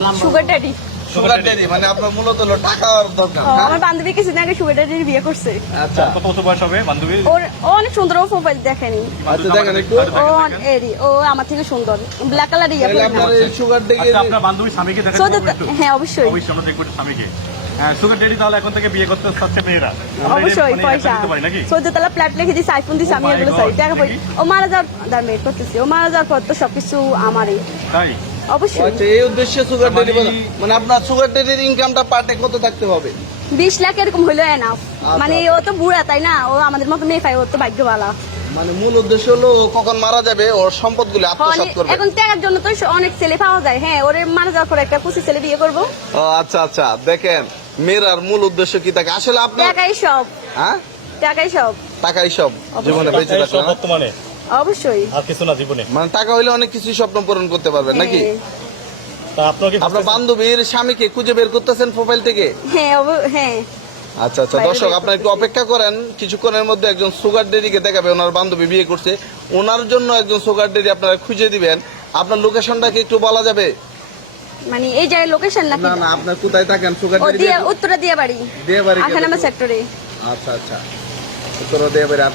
Sugar daddy. Sugar daddy মানে আপনার মূলত হলো টাকার দরকার। আমার বান্ধবী কিছুদিন আগে সুগার ড্যাডির বিয়ে করছে। আচ্ছা, কত বছর বয়স হবে বান্ধবীর? ও অনেক সুন্দর, ও প্রোফাইল দেখেনি। আচ্ছা দেখেন একটু। ও আমার থেকে সুন্দর, ব্ল্যাক কালার ইয়া তাহলে পরে না। আপনার এই সুগার ড্যাডি আচ্ছা, আপনার বান্ধবীর স্বামীকে দেখাতে সৌদি, পারবো একটু? হ্যাঁ অবশ্যই অবশ্যই আমরা দেখবো একটু স্বামীকে। সুগার ড্যাডি তাহলে এখন থেকে বিয়ে করতে চাচ্ছে মেয়েরা? অবশ্যই মানে পয়সা দিতে পারি নাকি? 14 তলা ফ্ল্যাট লিখে দিয়েছে, আইফোন দিয়েছে, আমি Oh my এগুলো God, চাই টাকা পয়সা। নাকি? ও মারা যাওয়ার দাম মেয়ে করতেছে, ও মারা যাওয়ার পর তো সবকিছু আমারই। তাই? অবশ্যই আচ্ছা, এই উদ্দেশ্যে সুগার ড্যাডি মানে আপনার সুগার ড্যাডির ইনকামটা পার্টে কত থাকতে হবে? 20 লাখ এরকম হইলো এনাফ। মানে ও তো বুড়া, তাই না? ও আমাদের মতো মেয়ে পায়, ও তো ভাগ্যবালা। মানে মূল উদ্দেশ্য হলো ও কখন মারা যাবে ওর সম্পদগুলো আত্মসাৎ করবে। এখন টাকার জন্য তো অনেক ছেলে পাওয়া যায়। হ্যাঁ, ওরে মারা যাওয়ার পর একটা কুচি ছেলে বিয়ে করবো। ও আচ্ছা আচ্ছা, দেখেন মেয়েরার মূল উদ্দেশ্য কি থাকে আসলে আপনার? টাকাই সব, হ্যাঁ, টাকাই সব। টাকাই সব জীবনে বেঁচে এই থাকবে সব না? বর্তমানে অবশ্যই। আর কিছু না জীবনে। মানে টাকা হইলে অনেক কিছু স্বপ্ন পূরণ করতে পারবেন নাকি? হ্যাঁ, তা আপনার কি আপনার বান্ধবীর স্বামীকে খুঁজে বের করতেছেন প্রোফাইল থেকে? হ্যাঁ, হ্যাঁ। আচ্ছা আচ্ছা, বাইরে দর্শক বের আপনার একটু করতেছি। অপেক্ষা করেন, কিছুক্ষণের মধ্যে একজন সুগার ডেডিকে দেখাবে, ওনার বান্ধবী বিয়ে করছে, ওনার জন্য একজন সুগার ডেডি আপনারা খুঁজে দিবেন। আপনার লোকেশনটা কি একটু বলা যাবে? মানে এই জায়গায় লোকেশন নাকি? না না, আপনার কোথায় থাকেন সুগার ও ডেডি? দিয়ে উত্তরা দিয়ে বাড়ি, দিয়ে বাড়ি 8 নম্বর সেক্টরে। আচ্ছা আচ্ছা, উত্তর দিয়ে বাড়ি।